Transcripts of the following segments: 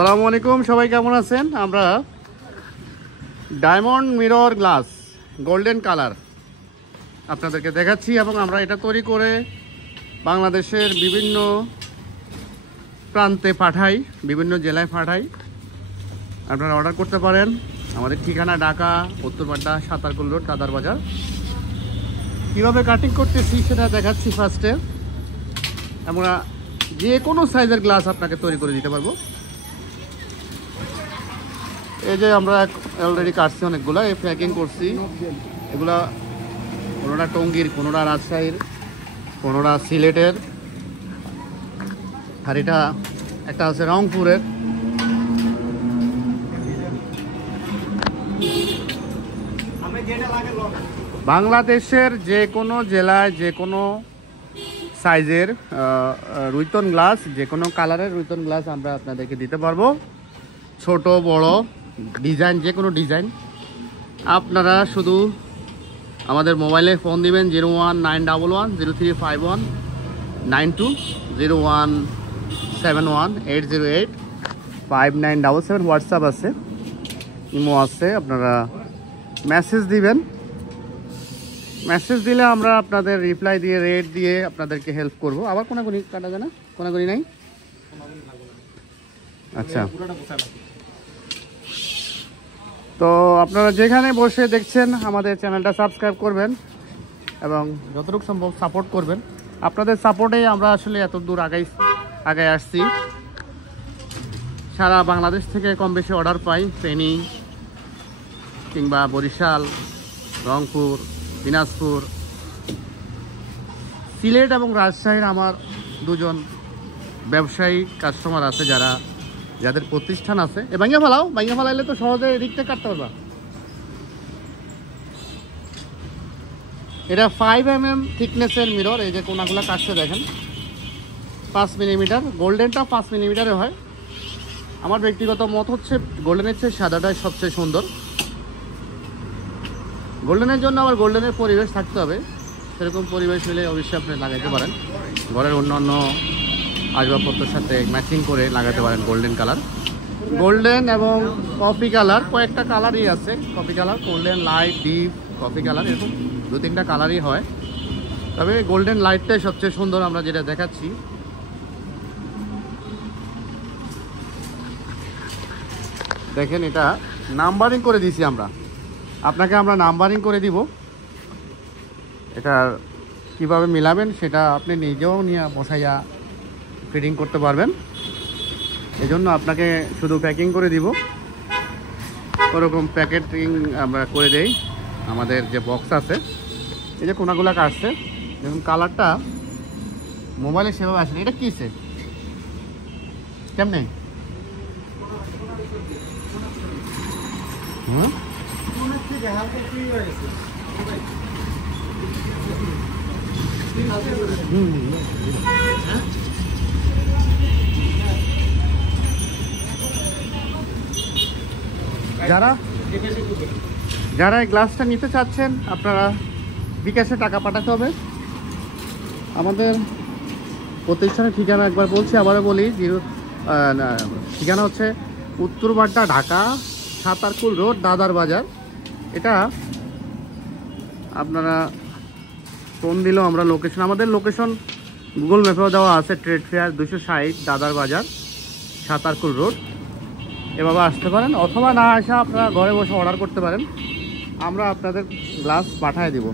আসসালামু আলাইকুম, সবাই কেমন আছেন? আমরা diamond mirror glass golden colour আপনাদেরকে দেখাচ্ছি এবং আমরা এটা তৈরি করে বাংলাদেশের বিভিন্ন প্রান্তে পাঠাই, বিভিন্ন জেলায় পাঠাই। আপনারা অর্ডার করতে পারেন। আমাদের ঠিকানা ঢাকা উত্তরপাড্ডা সাতারকুল রোড কাদার বাজার। কীভাবে কাটিং করতেছি সেটা দেখাচ্ছি ফার্স্টে। আমরা যে কোনো সাইজের গ্লাস আপনাকে তৈরি করে দিতে পারবো। এই যে আমরা অলরেডি কাটছি অনেকগুলো, এই প্যাকিং করছি। এগুলা কোনোটা টঙ্গীর, কোনোটা রাজশাহীর, কোনোটা সিলেটের, আর এটা একটা আছে রংপুরের। বাংলাদেশের যে কোনো জেলায় যে কোনো সাইজের রুইতন গ্লাস, যে কোনো কালারের রুইতন গ্লাস আমরা আপনাদেরকে দিতে পারবো। ছোট বড় ডিজাইন, যে কোনো ডিজাইন আপনারা শুধু আমাদের মোবাইলে ফোন দিবেন 01911035192, 01718085977। হোয়াটসঅ্যাপ আছে, ইমো আছে। আপনারা মেসেজ দিবেন। মেসেজ দিলে আমরা আপনাদের রিপ্লাই দিয়ে রেট দিয়ে আপনাদেরকে হেল্প করব। আবার কোনাগুনি কাটা যায় না? কোনাগুনি নাই? আচ্ছা, তো আপনারা যেখানে বসে দেখছেন আমাদের চ্যানেলটা সাবস্ক্রাইব করবেন এবং যতটুকু সম্ভব সাপোর্ট করবেন। আপনাদের সাপোর্টেই আমরা আসলে এত দূর আগে আসছি। সারা বাংলাদেশ থেকে কম বেশি অর্ডার পাই। ফেনী কিংবা বরিশাল, রংপুর, দিনাজপুর, সিলেট এবং রাজশাহীর আমার দুজন ব্যবসায়ী কাস্টমার আছে, যাদের প্রতিষ্ঠান আছে। ভাঙিয়ে ফেলাইলে তো সহজে এদিকটা কাটতে পারবা। এটা 5 mm থিকনেসের মিরর। এই যে কোনাগুলো কাটছে দেখেন, 5 মিলিমিটার। গোল্ডেনটা 5 মিলিমিটারে হয়। আমার ব্যক্তিগত মত হচ্ছে গোল্ডেনের চেয়ে সাদাটাই সবচেয়ে সুন্দর। গোল্ডেনের জন্য আবার গোল্ডেনের পরিবেশ থাকতে হবে। সেরকম পরিবেশ হলে অবশ্যই আপনি লাগাইতে পারেন। ঘরের অন্যান্য আসবাবপত্রের সাথে ম্যাচিং করে লাগাতে পারেন গোল্ডেন কালার। গোল্ডেন এবং কফি কালার, কয়েকটা কালারই আছে। Coffee colour, golden light, deep, coffee colour, এরকম 2-3টা কালারই হয়। তবে গোল্ডেন লাইটটাই সবচেয়ে সুন্দর আমরা যেটা দেখাচ্ছি। দেখেন, এটা নাম্বারিং করে দিয়েছি আমরা আপনাকে। আমরা নাম্বারিং করে দিব। এটা কিভাবে মিলাবেন সেটা আপনি নিজেও নিয়ে বসাইয়া ফিটিং করতে পারবেন। এই জন্য আপনাকে শুধু প্যাকিং করে দিব। ওরকম প্যাকেটিং আমরা করে দেই। আমাদের যে বক্স আছে, এই যে কোনাগুলা কাটছে দেখুন, কালারটা মোবাইলে সেভাবে আসেনি। এটা কিসে কেমনে? যারা এই গ্লাসটা নিতে চাচ্ছেন আপনারা বিকাশে টাকা পাঠাতে হবে। আমাদের প্রতিষ্ঠানের ঠিকানা একবার বলছি, আবারও বলি। ঠিকানা হচ্ছে উত্তরপাড্ডা ঢাকা সাতারকুল রোড দাদার বাজার। এটা আপনারা ফোন দিলেও আমরা লোকেশন, আমাদের লোকেশন গুগল ম্যাপেও দেওয়া আছে। ট্রেড ফেয়ার 260 দাদার বাজার সাতারকুল রোড। এভাবে আসতে পারেন, অথবা না আসা আপনারা ঘরে বসে অর্ডার করতে পারেন। আমরা আপনাদের গ্লাস পাঠিয়ে দিব।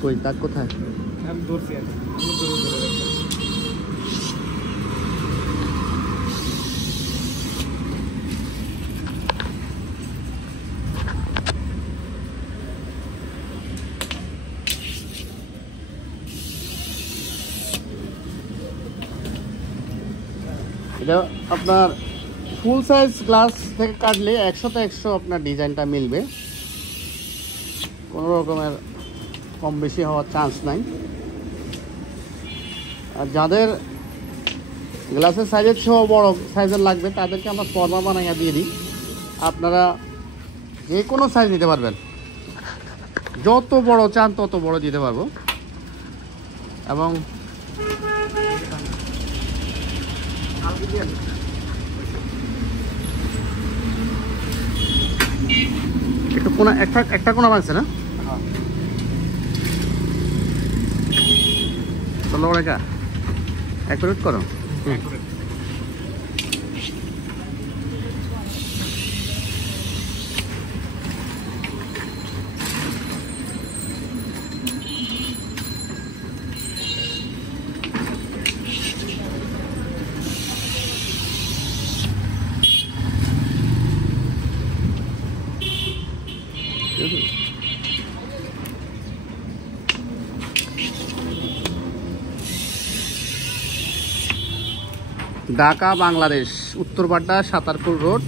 কই তাক কোথায়? এটা আপনার ফুল সাইজ গ্লাস থেকে কাটলে 100তে 100 আপনার ডিজাইনটা মিলবে। কোনো রকমের কম বেশি হওয়ার চান্স নাই। আর যাদের গ্লাসের সাইজের চেয়েও বড় সাইজের লাগবে তাদেরকে আমরা ফর্মা বানাইয়া দিয়ে দিই। আপনারা যে কোনো সাইজ নিতে পারবেন, যত বড় চান তত বড় দিতে পারবো। এবং একটু কোনা একটা কোনা বানছে না চলো রেখা অ্যাকুরেট করো ঢাকা বাংলাদেশ উত্তরপাড্ডা সাতারপুর রোড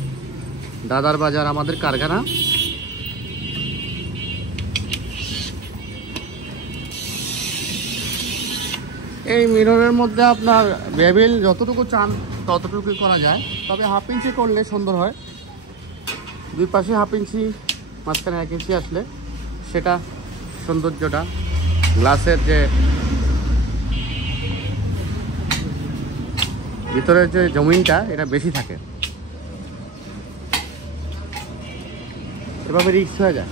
দাদার বাজার আমাদের কারখানা। এই মিররের মধ্যে আপনার বেবিল যতটুকু চান ততটুকুই করা যায়, তবে হাফ ইঞ্চি করলে সুন্দর হয়। দুই পাশে হাফ ইঞ্চি মাঝখানে 1 ইঞ্চি আসলে সেটা সৌন্দর্যটা গ্লাসের যে ভিতরের যে জমিনটা এটা বেশি থাকে, এভাবে রিস্ক হয়ে যায়।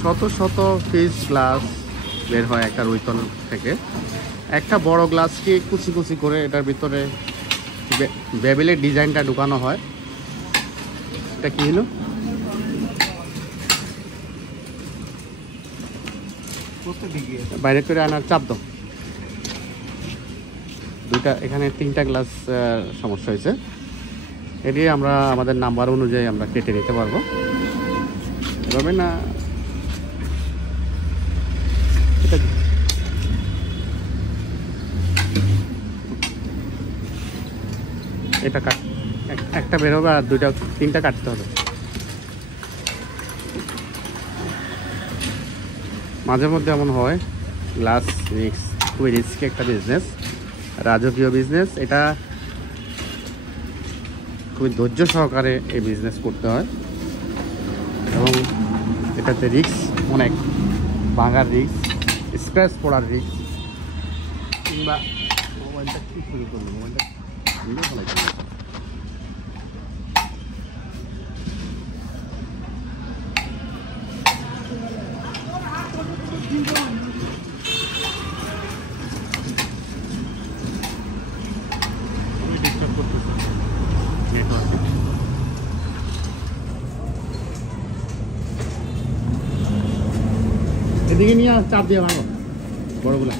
শত শত পিস গ্লাস বের হয় একটা রুইতল থেকে। একটা বড় গ্লাসকে কুচি কুচি করে এটার ভিতরে বেবিলের ডিজাইনটা ঢুকানো হয়। এটা কি হলো বাইরে করে আনার চাপ দাও। দুইটা এখানে 3টা গ্লাস সমস্যা হয়েছে, এটি আমরা আমাদের নাম্বার অনুযায়ী আমরা কেটে নিতে পারবো। এভাবে না এটা কাট একটা বেরোবে আর 3টা কাটতে হবে। মাঝে মধ্যে এমন হয়। গ্লাস রিস্ক, খুবই রিস্কি একটা বিজনেস, রাজকীয় বিজনেস। এটা খুবই ধৈর্য সহকারে এই বিজনেস করতে হয় এবং এটাতে রিস্ক অনেক, ভাঙার রিস্ক, স্ক্র্যাচ পড়ার রিস্ক, কিংবা মোবাইলটা কি শুরু করলো, মোবাইলটা খুলে ফেলাইছে। এদিকে নিয়ে চাপ দিয়ে ভাঙো বড়গুলা।